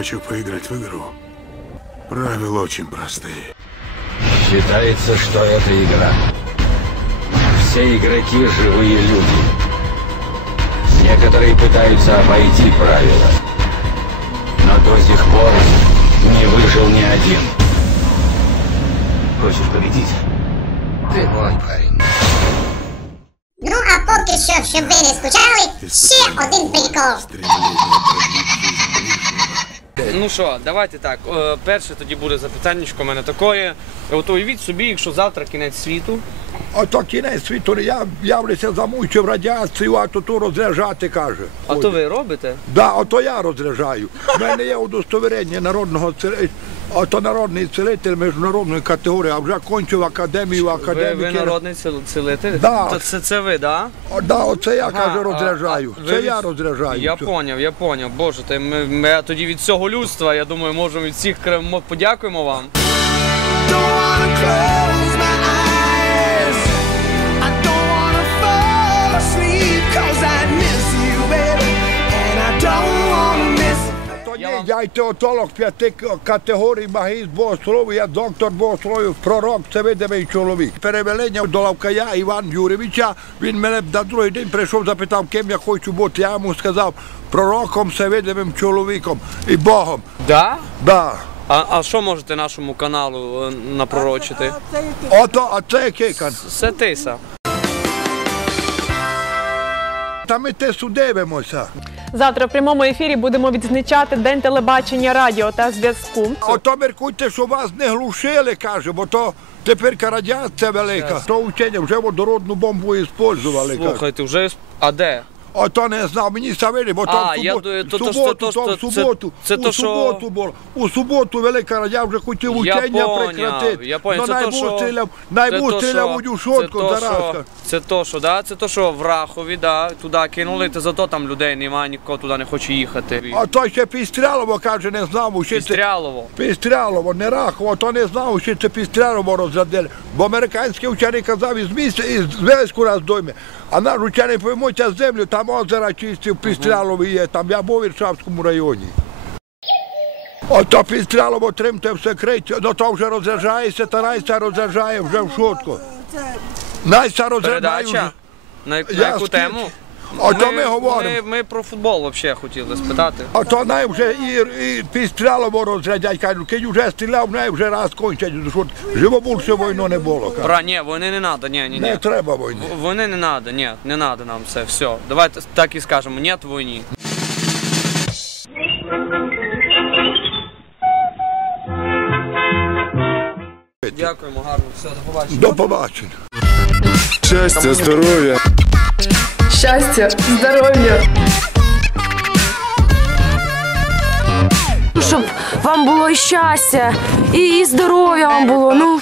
хочу поиграть в игру. Правила очень простые. Считается, что это игра. Все игроки – живые люди. Некоторые пытаются обойти правила. Но до сих пор не выжил ни один. Хочешь победить? Ты мой парень. Ну а поки що, щоб ви не скучали, ще один прикол. Ну що, давайте так. Е, Перше тоді буде запитання у мене такое. От уявіть собі, якщо завтра кінець світу. Ото кінець світу, я явлюся замучив радіацію, а то ту розряджати каже. А то ви робите? Да, ото я розряджаю. У мене є удостоверення народного цілителя, ото народний цілитель міжнародної категорії, а вже кончив академію Ви, академіки. ви народний цил- цілитель? Да. То це, це ви, да? О, да, оце я каже А, розряджаю. а, Це ви я розряджаю. Я поняв, я поняв. Боже, то ми, ми тоді від цього людства, я думаю, можемо від всіх крем- подякуємо вам. Я я й теотолог п'яти категорій, магіст богослову, я доктор богословів, пророк, це видимий чоловік. Перевелення до Лавкая Іван Юрійовича, він мене на другий день прийшов, запитав, ким я хочу бути. Я йому сказав, пророком, всевидимим чоловіком і Богом. Да? Да. А, а що можете нашому каналу е, напророчити? Ото, а це кикан. Все тиса. Та ми те судивимося. Завтра в прямому ефірі будемо відзначати День телебачення, радіо та зв'язку. Ото міркуйте, що вас не глушили, каже, бо то тепер радіація велика. То вчення вже водородну бомбу використовували. каже. Слухайте, вже. А де? Ото не знав, мені ставили, бо то А, в я суботу, думаю, то- то- суботу, то- то, то- в це- суботу, це у то, що- суботу було. У суботу велика радя вже хотів Я учення поняв, прекратити. я поняв, Но це то, що- стріляв, Це найбув стріляв у дю це то, заразка. що- Це то, що, да? Це то, що в Рахові, да, туди кинули, то зато там людей немає, ніхто туди не хоче їхати. А той ще Пістрялово, каже, не знав, що це... Пістрялово. Пістрялово, не Рахово, то не знав, що це Пістрялово розрядили. Бо американський учений казав, із місця, із зв'язку нас дойме. А наш учений поймуться землю, там озера чисті, в Пістрялові є, там я був у Віршавському районі. Ото Пістрялово тримте в крить, ну то вже розряджається, та найся розряджає вже в шутку. Найся розряджає вже. Передача? На, на яку скільки- Ото ми говоримо. Ми, ми про футбол взагалі хотіли спитати. А то най вже і, і Пістрялово розрядять, кажуть, кінь вже стріляв, най вже раз кончать, що живо більше війну не було. кажуть. Бра, ні, вони не треба, ні, ні, Не треба війни. Вони не треба, ні, не треба нам це, все. Давайте так і скажемо, ні війні. Дякуємо, гарно, все, до побачення. До побачення. Счастья, здоровья. Щастя, здоров'я. Щоб вам було і щастя, і, здоров'я вам було. Ну.